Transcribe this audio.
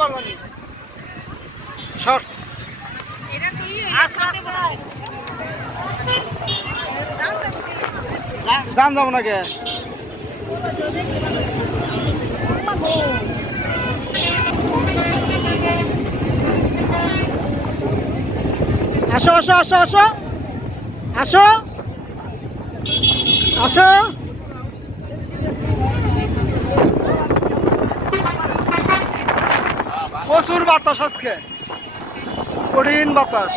পারলানি সর। যান যাব নাকি? আসো আসো আসো আসো। আসো। আসো। প্রচুর বাতাস আজকে। কঠিন বাতাস।